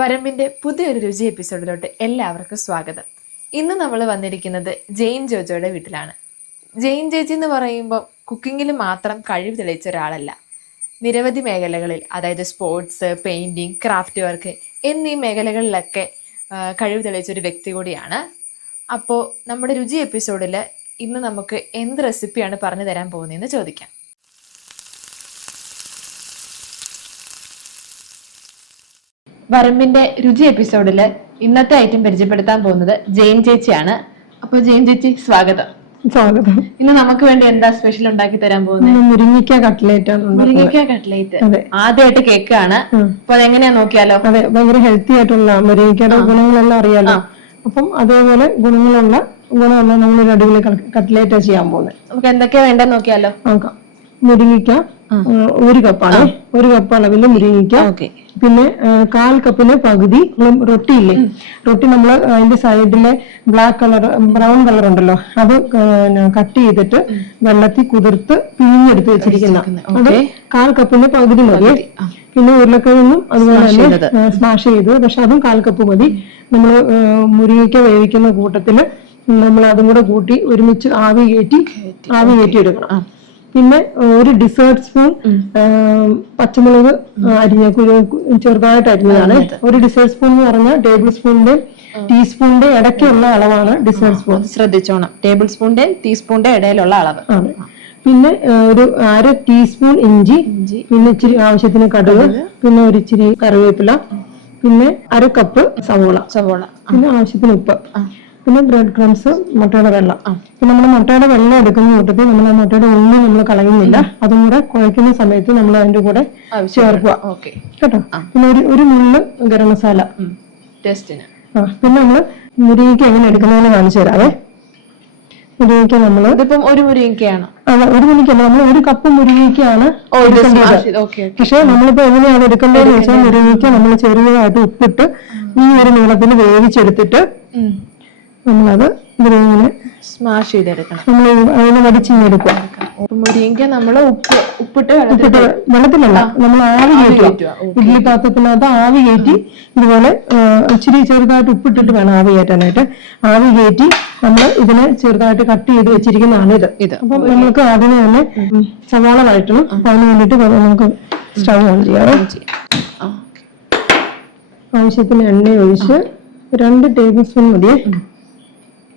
വരമ്പിന്റെ പുതിയൊരു രുചി എപ്പിസോഡിലോട്ട് എല്ലാവർക്കും സ്വാഗതം. ഇന്ന് നമ്മൾ വന്നിരിക്കുന്നത് ജെയിൻ ജോജോയുടെ വീട്ടിലാണ്. ജെയിൻ ചേച്ചി എന്ന് പറയുമ്പോൾ കുക്കിങ്ങിൽ മാത്രം കഴിവ് തെളിയിച്ച ഒരാളല്ല. നിരവധി മേഖലകളിൽ, അതായത് സ്പോർട്സ്, പെയിന്റിങ്, ക്രാഫ്റ്റ് വർക്ക് എന്നീ മേഖലകളിലൊക്കെ കഴിവ് തെളിയിച്ചൊരു വ്യക്തി കൂടിയാണ്. അപ്പോൾ നമ്മുടെ രുചി എപ്പിസോഡിൽ ഇന്ന് നമുക്ക് എന്ത് റെസിപ്പിയാണ് പറഞ്ഞു തരാൻ പോകുന്നതെന്ന് ചോദിക്കാം. വരമ്പിന്റെ രുചി എപ്പിസോഡില് ഇന്നത്തെ ഐറ്റം പരിചയപ്പെടുത്താൻ പോകുന്നത് ജെയിൻ ചേച്ചിയാണ്. അപ്പൊ ജെയിൻ ചേച്ചി, സ്വാഗതം. സ്വാഗതം. ഇന്ന് നമുക്ക് വേണ്ടി എന്താ സ്പെഷ്യൽ ഉണ്ടാക്കി തരാൻ പോകുന്നത്? മുരിങ്ങയ്ക്ക കട്ട്ലേറ്റ് ആണ്. മുരിങ്ങയ്ക്ക കട്ട്ലേറ്റ് ആദ്യമായിട്ട് കേക്കാണ്. അപ്പൊ അതെങ്ങനെയാ നോക്കിയാലോ? അതെ, ഭയങ്കര ഹെൽത്തി ആയിട്ടുള്ള മുരിങ്ങയ്ക്കയുടെ ഗുണങ്ങളെല്ലാം അറിയാലോ. അപ്പം അതേപോലെ ഗുണമുള്ള നമ്മളൊരു അടിപൊളി കട്ട്ലേറ്റ് ചെയ്യാൻ പോകുന്നത്. നമുക്ക് എന്തൊക്കെയാ വേണ്ടെന്ന് നോക്കിയാലോ? നോക്കാം. മുരിങ്ങയ്ക്ക 1 കപ്പാണ്. 1 കപ്പ് അളവില് മുരിങ്ങയ്ക്ക. പിന്നെ 1/4 കപ്പിന് പകുതി റൊട്ടിയില്ലേ, റൊട്ടി നമ്മൾ അതിന്റെ സൈഡിലെ ബ്രൗൺ കളർ ഉണ്ടല്ലോ, അത് കട്ട് ചെയ്തിട്ട് വെള്ളത്തിൽ കുതിർത്ത് പിഴിഞ്ഞെടുത്ത് വെച്ചിരിക്കുന്ന അത് 1/4 കപ്പിന് പകുതി മതി. പിന്നെ ഉരുളക്കിഴങ്ങും അതുപോലെ തന്നെ സ്മാഷ് ചെയ്ത്, പക്ഷെ അതും 1/4 കപ്പ് മതി. നമ്മൾ മുരിങ്ങയ്ക്ക വേവിക്കുന്ന കൂട്ടത്തില് നമ്മൾ അതും കൂടെ കൂട്ടി ഒരുമിച്ച് ആവി കയറ്റി എടുക്കണം. പിന്നെ 1 ഡെസേർട്ട് സ്പൂൺ പച്ചമുളക് ചെറുതായിട്ട് അരിഞ്ഞതാണ്. 1 ഡെസേർട്ട് സ്പൂൺ എന്ന് പറഞ്ഞാൽ ടീസ്പൂണിന്റെ ഇടയ്ക്കുള്ള അളവാണ് ഡെസേർട്ട് സ്പൂൺ. ശ്രദ്ധിച്ചോണം, ടേബിൾ സ്പൂണിന്റെ ടീസ്പൂണിന്റെ ഇടയിലുള്ള അളവ്. പിന്നെ 1/2 ടീസ്പൂൺ ഇഞ്ചി, പിന്നെ ഇച്ചിരി ആവശ്യത്തിന് കടുക്, പിന്നെ ഇച്ചിരി കറിവേപ്പില, പിന്നെ 1/2 കപ്പ് സവോള, പിന്നെ ആവശ്യത്തിന് ഉപ്പ്, പിന്നെ ബ്രെഡ് ക്രംസ്, മുട്ടയുടെ വെള്ളം. പിന്നെ നമ്മൾ മുട്ടയുടെ വെള്ളം എടുക്കുന്ന കൂട്ടത്തിൽ നമ്മൾ ആ മുട്ടയുടെ ഉള്ളി നമ്മൾ കളയുന്നില്ല, അതും കൂടെ കുഴക്കുന്ന സമയത്ത് നമ്മൾ അതിന്റെ കൂടെ ചേർക്കുക കേട്ടോ. പിന്നെ ഒരു നുള്ള് ഗരം മസാല ടേസ്റ്റിന്. പിന്നെ നമ്മള് മുരിങ്ങയ്ക്ക എങ്ങനെ എടുക്കുന്നതെന്ന് കാണിച്ചു തരാവേ. മുരിങ്ങയ്ക്ക നമ്മള് ഇതിപ്പം 1 മുരിങ്ങയ്ക്കയാണ്. 1 മുരിങ്ങയ്ക്കല്ല, നമ്മൾ 1 കപ്പ് മുരിങ്ങയ്ക്കയാണ് എടുക്കേണ്ടത്. പക്ഷെ നമ്മളിപ്പോ എങ്ങനെയാണ് എടുക്കേണ്ടതെന്ന് വെച്ചാൽ, മുരിങ്ങയ്ക്ക നമ്മൾ ചെറിയതായിട്ട് ഉപ്പിട്ട് ഈ ഒരു നീളത്തിന് വേവിച്ചെടുത്തിട്ട് നമ്മളത് ഇങ്ങനെ സ്മാഷ് ചെയ്തെടുക്കണം. നമ്മൾ അതിനെ വടിച്ചിങ്ങെടുക്കുക. മുരിങ്ങയ്ക്ക നമ്മൾ ഉപ്പിട്ട് വെള്ളത്തിലല്ല, നമ്മൾ ആവി കയറ്റുക. ഇഡ്ഡലി പാത്രത്തിനകത്ത് ആവി കയറ്റി ഇതുപോലെ ഇച്ചിരി ചെറുതായിട്ട് ഉപ്പിട്ടിട്ട് വേണം ആവി കയറ്റാനായിട്ട്. ആവി കയറ്റി നമ്മൾ ഇതിനെ ചെറുതായിട്ട് കട്ട് ചെയ്ത് വെച്ചിരിക്കുന്നതാണ് ഇത്. അപ്പൊ നമുക്ക് അതിന് തന്നെ സവാള വഴറ്റണം. അതിന് വേണ്ടിട്ട് നമുക്ക് സ്റ്റവ് ഓൺ ചെയ്യാം. ആവശ്യത്തിന് എണ്ണ ഒഴിച്ച് 2 ടേബിൾ സ്പൂൺ മതിയേ.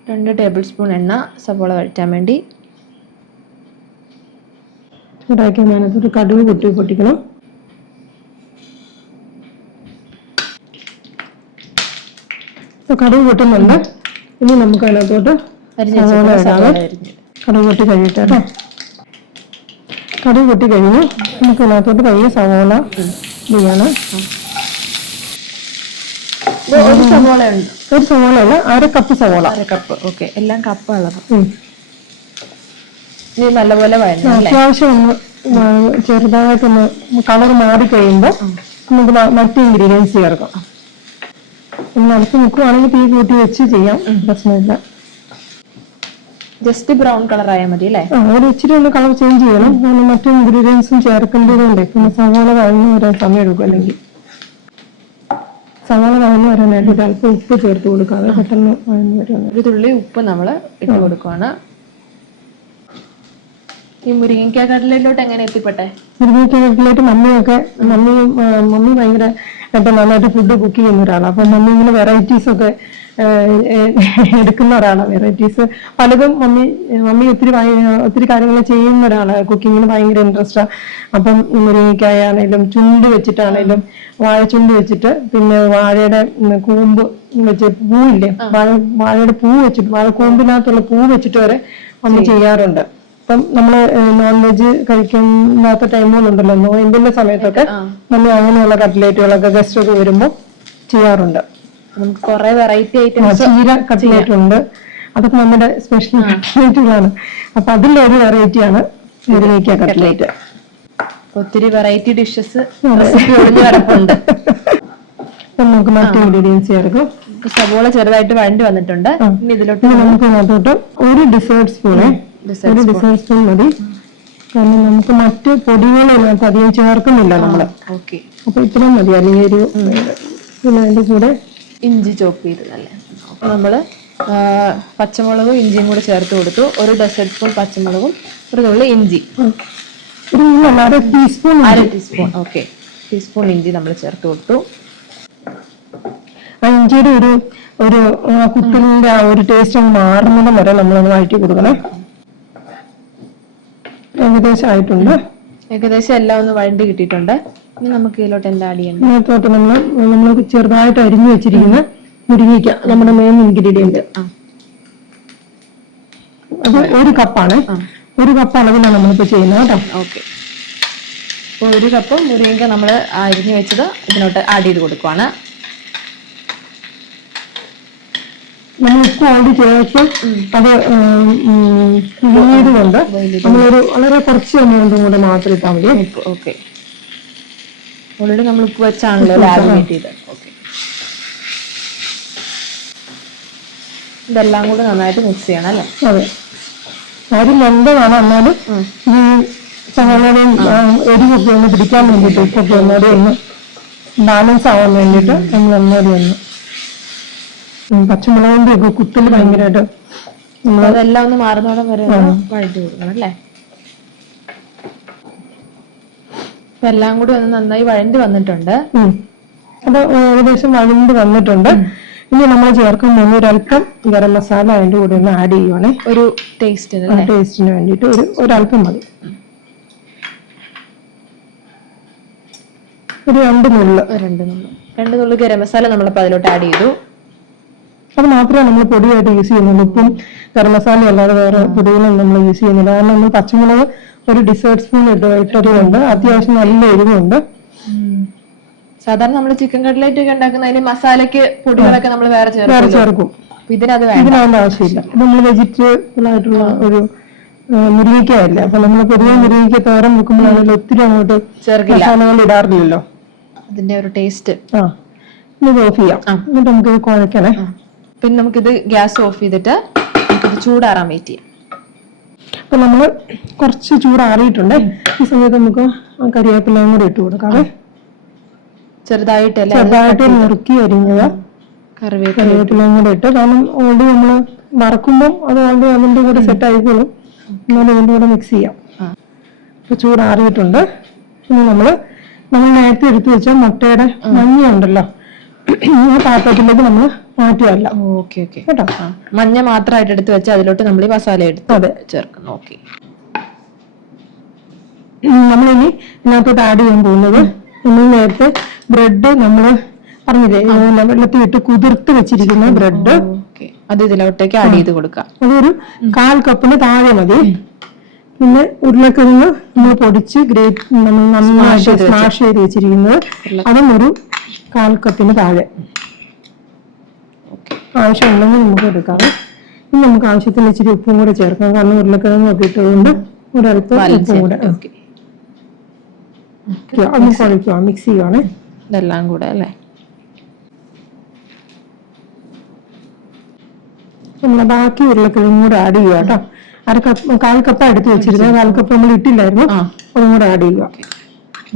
2 ടേബിൾ സ്പൂൺ എണ്ണ സവോള വഴറ്റാൻ വേണ്ടി. ചൂടാക്കി അതിനകത്തൊരു കടുക് പൊട്ടിക്കണം. കടുക് പൊട്ടുന്നുണ്ട്. ഇനി നമുക്ക് അതിനകത്തോട്ട് കടുക് പൊട്ടി കഴിയട്ടെ. കടുക് പൊട്ടി കഴിഞ്ഞ് നമുക്ക് അതിനകത്തോട്ട് കഴിയ സവോള ചെയ്യാണ്. ഒരു സവോള അല്ല, 1/2 കപ്പ് സവോള. 1/2 കപ്പ്. ഓക്കെ, എല്ലാം കപ്പ് അളവ്. ഇനി നല്ലപോലെ അത്യാവശ്യം ഒന്ന് ചെറുതായിട്ടൊന്ന് കളർ മാറി കഴിയുമ്പോൾ നമുക്ക് മറ്റു ഇൻഗ്രീഡിയൻസ് ചേർക്കാം. നമ്മൾ അടുത്ത് നിൽക്കുവാണെങ്കിൽ തീ കൂട്ടി വെച്ച് ചെയ്യാം, പ്രശ്നമില്ല. ജസ്റ്റ് ബ്രൗൺ കളർ ആയാൽ മതി അല്ലേ? ഒരു ഇച്ചിരി ഒന്ന് കളർ ചേഞ്ച് ചെയ്യണം. മറ്റു ഇൻഗ്രീഡിയൻസും ചേർക്കേണ്ടതുകൊണ്ട് പിന്നെ സവാള വഴന്നു വരാൻ സമയം എടുക്കും. അല്ലെങ്കിൽ സവാള വഴന്നു വരാനായിട്ട് അല്പം ഉപ്പ് ചേർത്ത് കൊടുക്കാതെ പെട്ടെന്ന് വഴന്നു വരുന്നത്. 1 തുള്ളി ഉപ്പ് നമ്മൾ ഇട്ട് കൊടുക്കുവാണ്. ഈ മുരിങ്ങയ്ക്ക കട്ട്ലേറ്റിലോട്ട് എങ്ങനെ എത്തിപ്പെട്ടെ? മുരിങ്ങയ്ക്ക കട്ട്ലേറ്റ് മമ്മി ഭയങ്കര നന്നായിട്ട് ഫുഡ് കുക്ക് ചെയ്യുന്ന ഒരാളാണ്. അപ്പൊ മമ്മി ഇങ്ങനെ വെറൈറ്റീസ് ഒക്കെ എടുക്കുന്ന ഒരാളാണ്. വെറൈറ്റീസ് പലതും മമ്മി ഒത്തിരി കാര്യങ്ങൾ ചെയ്യുന്ന ഒരാളാണ്. കുക്കിങ്ങിന് ഭയങ്കര ഇൻട്രസ്റ്റാണ്. അപ്പം മുരിങ്ങയ്ക്കായ ആണേലും ചുണ്ട് വെച്ചിട്ടാണേലും വാഴച്ചുണ്ട് വെച്ചിട്ട്, പിന്നെ വാഴയുടെ കൂമ്പ് വെച്ച് പൂവില്ലേ, വാഴയുടെ പൂ വെച്ചിട്ട്, വാഴക്കൂമ്പിനകത്തുള്ള പൂ വെച്ചിട്ട് വരെ മമ്മി ചെയ്യാറുണ്ട്. അപ്പം നമ്മള് നോൺ വെജ് കഴിക്കാത്ത ടൈമുകളുണ്ടല്ലോ, നോയമ്പിന്റെ സമയത്തൊക്കെ നമ്മൾ അങ്ങനെയുള്ള കട്ട്ലേറ്റുകളൊക്കെ ഗസ്റ്റ് ഒക്കെ വരുമ്പോൾ ചെയ്യാറുണ്ട്. കുറെ വെറൈറ്റി ഐറ്റംസ്, ചീര കട്ട്ലേറ്റ് ഉണ്ട്. അതൊക്കെ നമ്മുടെ സ്പെഷ്യൽ കട്ട്ലേറ്റുകളാണ്. അപ്പൊ അതിന്റെ ഒരു വെറൈറ്റിയാണ് മുരിങ്ങയ്ക്ക കട്ട്ലേറ്റ്. ഒത്തിരി വെറൈറ്റി ഡിഷസ് കിടപ്പുണ്ട്. നമുക്ക് മറ്റു ഇൻഗ്രീഡിയൻസ് ചേർക്കും. സവോള ചെറുതായിട്ട് വഴണ്ടി വന്നിട്ടുണ്ട്. ഇതിലോട്ട് നമുക്ക് അതിനകത്തോട്ട് 1 ഡെസേർട്ട് സ്പൂൺ മതി. കാരണം നമുക്ക് മറ്റ് പൊടികളൊന്നും അധികം ചേർക്കുന്നില്ല നമ്മള്. അപ്പൊ ഇത്രയും മതി. അല്ലെങ്കിൽ പിന്നെ അതിൻ്റെ കൂടെ ഇഞ്ചി ചോപ്പ് ചെയ്തതല്ലേ. അപ്പോൾ നമ്മൾ പച്ചമുളകും ഇഞ്ചിയും കൂടെ ചേർത്ത് കൊടുത്തു. ഒരു ഡസൺ സ്പൂൺ പച്ചമുളകും ഒരു തുള്ളി ഇഞ്ചി, ഒരു അര ടീസ്പൂൺ ടീസ്പൂൺ. ഓക്കെ, ടീസ്പൂൺ ഇഞ്ചി നമ്മൾ ചേർത്ത് കൊടുത്തു. ആ ഇഞ്ചിയുടെ ഒരു കുത്തലിന്റെ ആ ഒരു ടേസ്റ്റ് അങ്ങ് മാറുന്നത് വരെ നമ്മളൊന്ന് വഴറ്റി കൊടുക്കണം. ഏകദേശം ആയിട്ടുണ്ട്. ഏകദേശം എല്ലാം ഒന്ന് വഴണ്ടി കിട്ടിയിട്ടുണ്ട്. ഇനി നമുക്ക് ഇതിലോട്ട് എന്താ ആഡ് ചെയ്യണം? ഇതിനകത്തോട്ട് നമ്മൾ ചെറുതായിട്ട് അരിഞ്ഞു വെച്ചിരിക്കുന്ന മുരിങ്ങയ്ക്ക, നമ്മുടെ മെയിൻ ഇൻഗ്രീഡിയന്റ്. അത് 1 കപ്പാണ്. 1 കപ്പ് അളവിലാണ് നമ്മളിപ്പോ ചെയ്യുന്നത് കേട്ടോ. ഓക്കെ, അപ്പോൾ 1 കപ്പ് മുരിങ്ങയ്ക്ക നമ്മൾ അരിഞ്ഞു വെച്ചത് ഇതിനോട്ട് ആഡ് ചെയ്ത് കൊടുക്കുവാണ്. നമ്മൾ ഉപ്പ് ഓൾറെഡി ചേർത്ത് അത് കൊണ്ട് നമ്മളൊരു വളരെ കുറച്ച് എമൗണ്ടും കൂടെ മാത്രം ഇട്ടാൽ മതി. ഓക്കെ, ഓൾറെഡി നമ്മൾ ഉപ്പ് വെച്ചാണല്ലോ ലാമിനേറ്റ് ചെയ്തത്. ഓക്കെ, ഇതെല്ലാം കൂടെ നന്നായിട്ട് മിക്സ് ചെയ്യണം അല്ലേ? അതെ, ആരും നല്ലതാണ്. എന്നാലും ഈ ചങ്ങലയും എരിവൊക്കെ ഒന്ന് പിടിക്കാൻ വേണ്ടിയിട്ട് ഉപ്പൊക്കെ ഒന്നുകൂടെ ഒന്ന് ബാലൻസ് ആവാൻ വേണ്ടിയിട്ട് നമ്മൾ ഒന്നുകൂടി ഒന്ന് പച്ചമുളകിന്റെ ഒക്കെ കുത്തൽ ഭയങ്കരമായിട്ട് അതെല്ലാം ഒന്ന് മാറുന്നോളം വരെ വഴറ്റി കൊടുക്കണം അല്ലേ? അപ്പൊ എല്ലാം കൂടി ഒന്ന് നന്നായി വഴണ്ടി വന്നിട്ടുണ്ട്. അത് ഏകദേശം വഴണ്ട് വന്നിട്ടുണ്ട്. ഇനി നമ്മൾ ചേർക്കുമ്പോൾ ഒരല്പം ഗരം മസാല അതിന്റെ കൂടെ ഒന്ന് ആഡ് ചെയ്യുവാണേ, ഒരു ടേസ്റ്റിന് വേണ്ടിയിട്ട് ഒരല്പം മതി. ഒരു 2 നുള്ളു ഗരം മസാല നമ്മളിപ്പോ അതിലോട്ട് ആഡ് ചെയ്തു. അത് മാത്രമേ നമ്മൾ പൊടിയായിട്ട് യൂസ് ചെയ്യുന്നുള്ളൂ. ഉപ്പും ഗരം മസാല അല്ലാതെ വേറെ പൊടികളൊന്നും നമ്മൾ യൂസ് ചെയ്യുന്നില്ല. കാരണം നമ്മൾ പച്ചമുളക് ഒരു ഡിസേർട്ട് സ്പൂൺ ഇട്ടതുകൊണ്ട് അത്യാവശ്യം നല്ല എരിവുണ്ട്. സാധാരണ നമ്മൾ ചിക്കൻ കട്ട്ലേറ്റ് ഒക്കെ ഉണ്ടാക്കുന്നതിന് മസാലയ്ക്ക് പൊടികളൊക്കെ നമ്മൾ വേറെ ചേർക്കും. ഇതിനതിന്റെ ആവശ്യമില്ല. ഇത് നമ്മൾ വെജിറ്റബിൾ ആയിട്ടുള്ള ഒരു മുരിങ്ങയ്ക്കയല്ല. അപ്പൊ നമ്മൾ പൊതുവെ മുരിങ്ങയ്ക്ക തോരൻ വെക്കുമ്പോഴാണെങ്കിലും ഒത്തിരി അങ്ങോട്ട് മസാലകൾ ഇടാറില്ലല്ലോ. അതിന്റെ ഒരു ടേസ്റ്റ്. ഇത് ഓഫ് ചെയ്യാം. എന്നിട്ട് നമുക്ക് കുഴക്കണേ. പിന്നെ നമുക്കിത് ഗ്യാസ് ഓഫ് ചെയ്തിട്ട് നമുക്കിത് ചൂടാറാൻ വെയിറ്റ് ചെയ്യാം. അപ്പൊ നമ്മള് കുറച്ച് ചൂടാറിയിട്ടുണ്ട്. ഈ സമയത്ത് നമുക്ക് കരിവേപ്പിലയും കൂടി ഇട്ട് കൊടുക്കാവേ. ചെറുതായിട്ട് നുറുക്കി അരിഞ്ഞത് കറിവേപ്പിലയും കൂടെ ഇട്ട്. കാരണം ഓൾറെഡി നമ്മള് വറക്കുമ്പോൾ അത് ഓൾറെഡി അതിന്റെ കൂടെ സെറ്റ് ആയിക്കോളും. എന്നാലും ഇതിന്റെ കൂടെ മിക്സ് ചെയ്യാം. അപ്പൊ ചൂടാറിയിട്ടുണ്ട്. ഇനി നമ്മൾ നേരത്തെ എടുത്തു വെച്ച മുട്ടയുടെ മഞ്ഞ ഉണ്ടല്ലോ, ആ പാത്രത്തിലേക്ക് നമ്മൾ മാറ്റുകയല്ല. കേട്ടോ, മഞ്ഞ മാത്രമായിട്ട് എടുത്ത് വെച്ച് അതിലോട്ട് നമ്മൾ ഈ മസാല എടുത്ത് ചേർക്കുന്നു. ഓക്കെ, നമ്മളിനി ഇതിനകത്തോട്ട് ആഡ് ചെയ്യാൻ പോകുന്നത് നമ്മൾ നേരത്തെ ബ്രെഡ് നമ്മൾ പറഞ്ഞില്ലേ, വെള്ളത്തിൽ ഇട്ട് കുതിർത്ത് വെച്ചിരിക്കുന്ന ബ്രെഡ് അത് ഇതിലോട്ടേക്ക് ആഡ് ചെയ്ത് കൊടുക്കാം. അതൊരു 1/4 കപ്പിന് താഴെ മതി. പിന്നെ ഉരുളക്കിഴങ്ങ് നമ്മൾ പൊടിച്ച് നന്നായിട്ട് സ്മാഷ് ചെയ്ത് വെച്ചിരിക്കുന്നത് അതും ഒരു 1/4 കപ്പിന് താഴെ. ആവശ്യമുണ്ടെങ്കിൽ നമുക്ക് എടുക്കാം. ഇനി നമുക്ക് ആവശ്യത്തിന് ഇച്ചിരി ഉപ്പും കൂടെ ചേർക്കാം. കാരണം ഉരുളക്കിഴങ്ങ് ഒക്കെ ഇട്ടതുകൊണ്ട് ഒരല്പം ഉപ്പും കൂടെ ഒന്ന് കുഴയ്ക്കുക, മിക്സ് ചെയ്യുവാണ് ഇതെല്ലാം കൂടെ അല്ലേ. നമ്മളെ ബാക്കി ഉരുളക്കിഴങ്ങും കൂടെ ആഡ് ചെയ്യുക കേട്ടോ. 1/4 കപ്പ് എടുത്ത് വെച്ചിരുന്നത്, 1/4 കപ്പ് നമ്മൾ ഇട്ടില്ലായിരുന്നു, അതും കൂടെ ആഡ് ചെയ്യുക.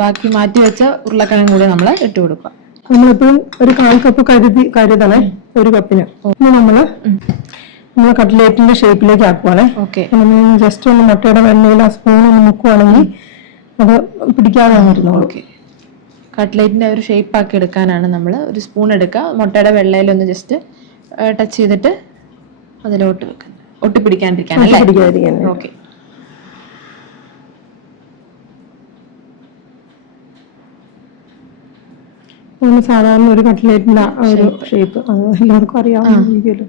ബാക്കി മാറ്റി വെച്ച ഉരുളക്കിഴങ്ങും കൂടെ നമ്മൾ ഇട്ട് കൊടുക്കുക. നമ്മളിപ്പോഴും ഒരു 1/4 കപ്പ് കരുതണേ 1 കപ്പിന്. ഇനി നമ്മള് കട്ട്ലേറ്റിന്റെ ഷേപ്പിലേക്ക് ആക്കുവാണേ. ജസ്റ്റ് ഒന്ന് മുട്ടയുടെ വെണ്ണയിൽ ആ സ്പൂൺ ഒന്ന് മുക്കുവാണെങ്കിൽ അത് പിടിക്കാതെ വരുന്നുള്ളൂ. കട്ട്ലേറ്റിന്റെ ഒരു ഷേപ്പ് ആക്കി എടുക്കാനാണ് നമ്മൾ ഒരു സ്പൂൺ എടുക്കുക, മുട്ടയുടെ വെള്ളയിലൊന്ന് ജസ്റ്റ് ടച്ച് ചെയ്തിട്ട് അതിലോട്ട് വെക്കുന്നത്, ഒട്ടിപ്പിടിക്കാണ്ടിരിക്കാൻ. ഓക്കെ, സാധാരണ ഒരു കട്ട്ലേറ്റിന്റെ ഒരു ഷേപ്പ് അത് എല്ലാവർക്കും അറിയാവുന്ന രീതിയിൽ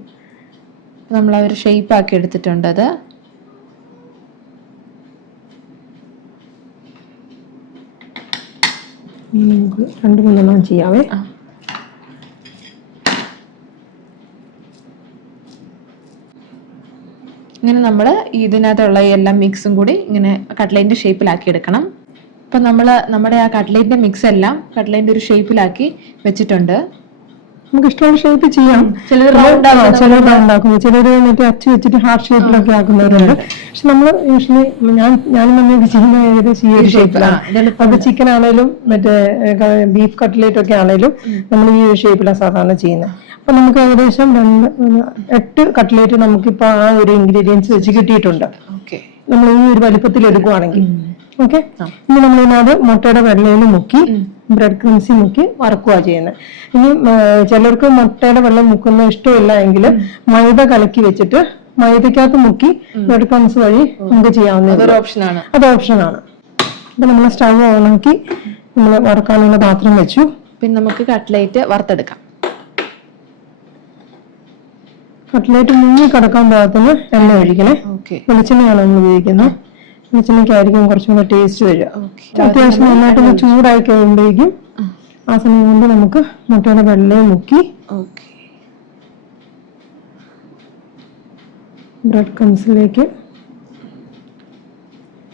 നമ്മൾ ആ ഒരു ഷേപ്പ് ആക്കി എടുത്തിട്ടുണ്ട്. അത് നമുക്ക് 2-3 ചെയ്യാവേ. ഇങ്ങനെ നമ്മൾ ഇതിനകത്തുള്ള എല്ലാ മിക്സും കൂടി ഇങ്ങനെ കട്ട്ലേറ്റിന്റെ ഷേപ്പിലാക്കി എടുക്കണം. അപ്പം നമ്മുടെ ആ കട്ട്ലേറ്റിന്റെ മിക്സ് എല്ലാം കട്ട്ലേറ്റിന്റെ ഒരു ഷേപ്പിലാക്കി വെച്ചിട്ടുണ്ട്. നമുക്ക് ഇഷ്ടമുള്ള ഷേപ്പ് ചെയ്യാം. ചിലർ ഉണ്ടാക്കും, ചിലര് മറ്റേ അച്ച് വെച്ചിട്ട് ഹാർട്ട് ഷേപ്പിലൊക്കെ ആക്കുന്നവരുണ്ട്. പക്ഷെ നമ്മള് യൂഷ്വലി ഞാനും മമ്മിയൊക്കെ ചെയ്യുന്ന ഏകദേശം ഈ ഒരു ഷേപ്പിലാണ്. അത് ചിക്കൻ ആണേലും മറ്റേ ബീഫ് കട്ട്ലേറ്റ് ഒക്കെ ആണേലും നമ്മൾ ഈ ഒരു ഷേപ്പിലാണ് സാധാരണ ചെയ്യുന്നത്. അപ്പൊ നമുക്ക് ഏകദേശം 8 കട്ട്ലേറ്റ് നമുക്കിപ്പോ ആ ഒരു ഇൻഗ്രീഡിയൻസ് വെച്ച് കിട്ടിയിട്ടുണ്ട്. നമ്മൾ ഈ ഒരു വലിപ്പത്തിൽ എടുക്കുവാണെങ്കിൽ. ഓക്കെ, ഇനി നമ്മളിതിനകത്ത് മുട്ടയുടെ വെള്ളയിൽ മുക്കി ബ്രെഡ് ക്രംസിൽ മുക്കി വറക്കുക ചെയ്യുന്നത്. ഇനി ചിലർക്ക് മുട്ടയുടെ വെള്ളം മുക്കുന്ന ഇഷ്ടമില്ല എങ്കിൽ മൈദ കലക്കി വെച്ചിട്ട് മൈദക്കകത്ത് മുക്കി ബ്രെഡ് ക്രംസ് വഴി നമുക്ക് ചെയ്യാവുന്ന അത് ഓപ്ഷനാണ്. അപ്പൊ നമ്മൾ സ്റ്റവ് ഓണാക്കി നമ്മൾ വറക്കാനുള്ള പാത്രം വെച്ചു. പിന്നെ നമുക്ക് കട്ട്ലേറ്റ് വറുത്തെടുക്കാം. കട്ട്ലേറ്റ് മുങ്ങി കിടക്കാൻ പാകത്തിന് എണ്ണ ഒഴിക്കണേ. വെളിച്ചെണ്ണയാണ് നമ്മൾ ഉപയോഗിക്കുന്നത്. വെളിച്ചെണ്ണയ്ക്കായിരിക്കും കുറച്ചും കൂടെ ടേസ്റ്റ് വരിക. അത്യാവശ്യം നന്നായിട്ടൊന്ന് ചൂടായി കഴിയുമ്പോഴേക്കും ആ സമയം കൊണ്ട് നമുക്ക് മുട്ടയുടെ വെള്ളയും മുക്കി ബ്രെഡ് ക്രംസിലേക്ക്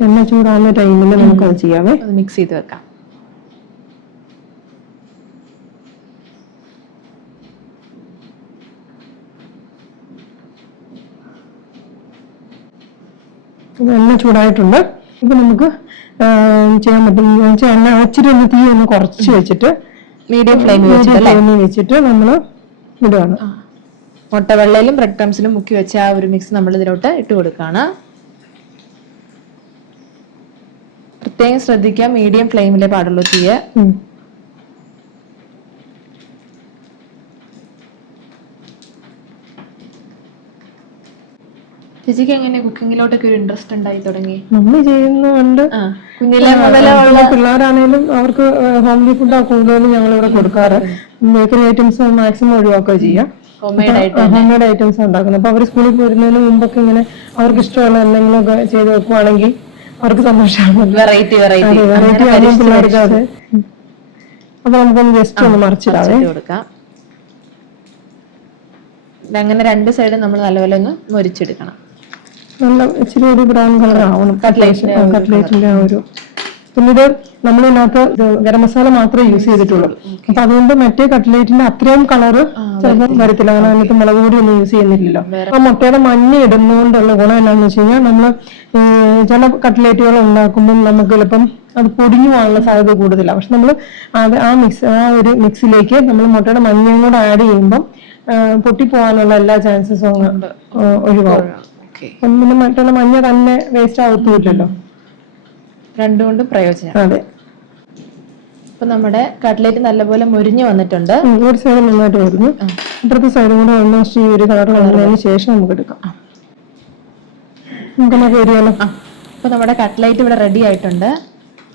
എണ്ണ ചൂടാവുന്ന ടൈമിൽ നമുക്കത് ചെയ്യാവേ. മിക്സ് ചെയ്ത് വെക്കാം. എണ്ണ ചൂടായിട്ടുണ്ട്. ഇപ്പൊ നമുക്ക് ചെയ്യാൻ പറ്റും എണ്ണ ഇച്ചിരി ഒന്ന് തീ ഒന്ന് കുറച്ച് വെച്ചിട്ട് മീഡിയം ഫ്ലെയിമിൽ വെച്ചിട്ട് നമ്മൾ ഇടുകയാണ്. മുട്ടവെള്ളയിലും ബ്രെഡ് ക്രംസിലും മുക്കി വെച്ച ആ ഒരു മിക്സ് നമ്മൾ ഇതിലോട്ട് ഇട്ട് കൊടുക്കുകയാണ്. പ്രത്യേകം ശ്രദ്ധിക്കുക, മീഡിയം ഫ്ലെയിമിലേ പാടുള്ളൂ തീയ. ചേച്ചിക്ക് എങ്ങനെ കുക്കിങ്ങിലോട്ടൊക്കെ ഒരു ഇൻട്രസ്റ്റ് ഉണ്ടായി തുടങ്ങി? മമ്മി ചെയ്യുന്നുണ്ട്. കുഞ്ഞിലെ മുതലുള്ള പിള്ളേരാണേലും അവർക്ക് ഹോംലി ഫുഡാ കൂടുതലും ഞങ്ങളിവിടെ കൊടുക്കാറ്. ബേക്കറി ഐറ്റംസ് മാക്സിമം ഒഴിവാക്കുക ചെയ്യാം. ഹോം മെയ്ഡ് ഐറ്റംസ് ഉണ്ടാക്കുന്നത്. അപ്പൊ അവർ സ്കൂളിൽ പോരുന്നതിന് മുമ്പൊക്കെ ഇങ്ങനെ അവർക്ക് ഇഷ്ടമുള്ള എന്തെങ്കിലും ഒക്കെ ചെയ്ത് വെക്കുവാണെങ്കിൽ അവർക്ക് സന്തോഷമാണ്. വെറൈറ്റി പിള്ളേർക്ക് അത്. അപ്പൊ നമുക്കൊന്ന് ജസ്റ്റ് ഒന്ന് മറിച്ചിടാവേ. അങ്ങനെ രണ്ട് സൈഡും നമ്മൾ നല്ലപോലെ ഒന്ന് മൊരിച്ചെടുക്കണം. നല്ല ഇച്ചിരി ഒരു ബ്രൗൺ കളർ ആവണം കട്ട്ലേറ്റിന്റെ ആ ഒരു. പിന്നെ ഇത് നമ്മളിതിനകത്ത് ഗരം മസാല മാത്രമേ യൂസ് ചെയ്തിട്ടുള്ളൂ. അപ്പൊ അതുകൊണ്ട് മറ്റേ കട്ട്ലേറ്റിന്റെ അത്രയും കളറ് ചിലപ്പോൾ വരത്തില്ല. കാരണം അതിനകത്ത് മുളക് പൊടി ഒന്നും യൂസ് ചെയ്യുന്നില്ലല്ലോ. ആ മുട്ടയുടെ മഞ്ഞ ഇടുന്നതുകൊണ്ടുള്ള ഗുണം എന്താണെന്ന് വെച്ച് കഴിഞ്ഞാൽ നമ്മള് ചില കട്ട്ലേറ്റുകൾ ഉണ്ടാക്കുമ്പോൾ നമുക്ക് ചിലപ്പം അത് പൊടിഞ്ഞു പോകാനുള്ള സാധ്യത കൂടുതലാണ്. പക്ഷെ നമ്മൾ ആ ഒരു മിക്സിലേക്ക് നമ്മൾ മുട്ടയുടെ മഞ്ഞയും കൂടെ ആഡ് ചെയ്യുമ്പോൾ പൊട്ടിപ്പോകാനുള്ള എല്ലാ ചാൻസസും ഒഴിവാകും. പിന്നെ മറ്റുള്ള മഞ്ഞ തന്നെ വേസ്റ്റ് ആവത്തുമില്ലല്ലോ. രണ്ടുകൊണ്ടും പ്രയോജനം. അതെ. ഇപ്പൊ നമ്മുടെ കട്ട്ലേറ്റ് നല്ലപോലെ മുരിഞ്ഞു വന്നിട്ടുണ്ട്. ഒരു സൈഡ് നന്നായിട്ട് വരുന്നു. അപ്പുറത്തെ സൈഡും കൂടെ ഓൾമോസ്റ്റ് ഈ ഒരു കളർ വന്നതിന് ശേഷം നമുക്ക് എടുക്കാം. നമുക്കൊക്കെ വരുമല്ലോ. ഇപ്പൊ നമ്മുടെ കട്ട്ലേറ്റ് ഇവിടെ റെഡി ആയിട്ടുണ്ട്.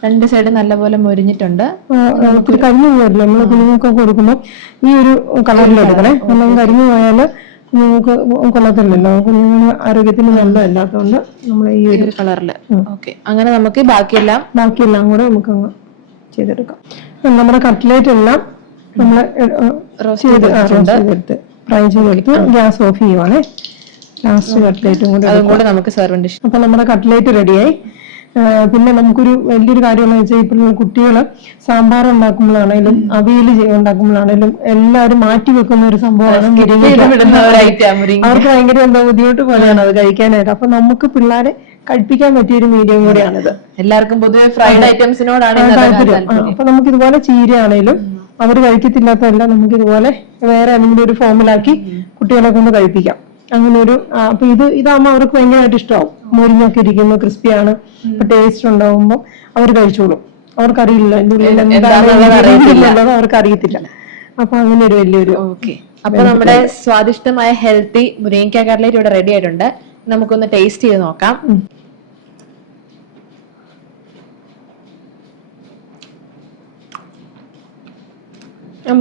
രണ്ട് സൈഡ് നല്ലപോലെ മുരിഞ്ഞിട്ടുണ്ട്. കരിഞ്ഞു പോയല്ലോ. നമ്മള് കുഞ്ഞുങ്ങൾക്കൊക്കെ കൊടുക്കുമ്പോൾ ഈ ഒരു കളറിൽ എടുക്കണേ. നമ്മൾ കരിഞ്ഞു പോയാല് കുഞ്ഞുങ്ങൾക്ക് കൊള്ളത്തില്ലല്ലോ. കുഞ്ഞുങ്ങൾ ആരോഗ്യത്തിന് നല്ലതല്ലാത്തതുകൊണ്ട് നമ്മൾ ഈ ഒരു കളറില്. അങ്ങനെ നമുക്ക് ബാക്കിയെല്ലാം കൂടെ നമുക്ക് അങ്ങ് ചെയ്തെടുക്കാം. നമ്മുടെ കട്ട്ലേറ്റ് എല്ലാം നമ്മള് ചെയ്തെടുത്ത് ഫ്രൈ ചെയ്തെടുത്ത് ഗ്യാസ് ഓഫ് ചെയ്യുവാണേ. ലാസ്റ്റ് കട്ട്ലേറ്റും കൂടെ നമുക്ക് സെർവ് ഡിഷ്. അപ്പൊ നമ്മുടെ കട്ട്ലേറ്റ് റെഡിയായി. പിന്നെ നമുക്കൊരു വലിയൊരു കാര്യമെന്ന് വെച്ചാൽ ഇപ്പൊ കുട്ടികള് സാമ്പാർ ഉണ്ടാക്കുമ്പോഴാണേലും അവിയൽ ഉണ്ടാക്കുമ്പോഴാണേലും എല്ലാവരും മാറ്റി വെക്കുന്ന ഒരു സംഭവമാണ് അവർക്ക് ഭയങ്കര എന്താ ബുദ്ധിമുട്ട് പോലെയാണ് അത് കഴിക്കാനായിട്ട്. അപ്പൊ നമുക്ക് പിള്ളേരെ കഴിപ്പിക്കാൻ പറ്റിയൊരു മീഡിയം കൂടെയാണിത്. എല്ലാവർക്കും പൊതുവെ ഫ്രൈഡ് ഐറ്റംസിനോടാണ് താല്പര്യം. അപ്പൊ നമുക്ക് ഇതുപോലെ ചീരയാണേലും അവർ കഴിക്കത്തില്ലാത്തതെല്ലാം നമുക്ക് ഇതുപോലെ വേറെ എന്തെങ്കിലും ഒരു ഫോമിലാക്കി കുട്ടികളെ കൊണ്ട് കഴിപ്പിക്കാം. അങ്ങനെ ഒരു അപ്പൊ ഇതാകുമ്പോ അവർക്ക് ഭയങ്കരമായിട്ട് ഇഷ്ടമാവും. മുരിഞ്ഞൊക്കെ ഇരിക്കുന്നു, ക്രിസ്പിയാണ്. അപ്പൊ ടേസ്റ്റ് ഉണ്ടാവുമ്പോ അവർ കഴിച്ചോളും. അവർക്കറിയില്ല അവർക്ക് അറിയത്തില്ല. അപ്പൊ അങ്ങനെ ഒരു വലിയൊരു അപ്പൊ നമ്മുടെ സ്വാദിഷ്ടമായ ഹെൽത്തി മുരിങ്ങയ്ക്ക കട്ട്ലേറ്റ് ഇവിടെ റെഡി ആയിട്ടുണ്ട്. നമുക്കൊന്ന് ടേസ്റ്റ് ചെയ്ത് നോക്കാം.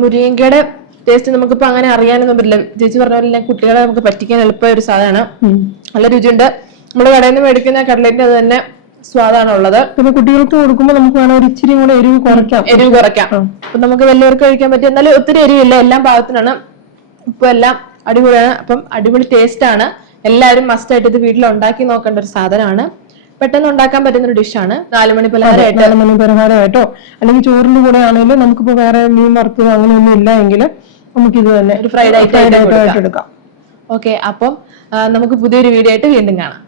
മുരിങ്ങയുടെ ടേസ്റ്റ് നമുക്കിപ്പോ അങ്ങനെ അറിയാനൊന്നും പറ്റില്ല. ചേച്ചി പറഞ്ഞ പോലെ കുട്ടികളെ നമുക്ക് പറ്റിക്കാൻ എളുപ്പമായ ഒരു സാധനമാണ്. നല്ല രുചിയുണ്ട്. നമ്മുടെ കടയിൽ നിന്ന് മേടിക്കുന്ന കട്ട്ലേറ്റ് അത് തന്നെ സ്വാദാണുള്ളത്. പിന്നെ കുട്ടികൾക്ക് കൊടുക്കുമ്പോൾ നമുക്ക് വേണം ഒരു ഇച്ചിരി കൂടെ എരിവ് കുറയ്ക്കാം. അപ്പൊ നമുക്ക് വലിയവർക്ക് കഴിക്കാൻ പറ്റും. എന്നാലും ഒത്തിരി എരിവില്ല, എല്ലാം പാകത്തിനാണ്. ഇപ്പൊ എല്ലാം അടിപൊളിയാണ്. അപ്പം അടിപൊളി ടേസ്റ്റ് ആണ്. എല്ലാവരും മസ്റ്റ് ആയിട്ട് ഇത് വീട്ടിൽ ഉണ്ടാക്കി നോക്കേണ്ട ഒരു സാധനമാണ്. പെട്ടെന്ന് ഉണ്ടാക്കാൻ പറ്റുന്ന ഒരു ഡിഷാണ്. 4 മണി പലഹാരമായിട്ടോ അല്ലെങ്കിൽ ചോറിന്റെ കൂടെ ആണെങ്കിലും നമുക്കിപ്പോ വേറെ മീൻ വറുത്തതോ അങ്ങനെയൊന്നും ഇല്ല എങ്കിൽ നമുക്കിത് തന്നെ ഒരു ഫ്രൈഡ് ആയിട്ട് എടുക്കാം. ഓക്കെ, അപ്പം നമുക്ക് പുതിയൊരു വീഡിയോ ആയിട്ട് വീണ്ടും കാണാം.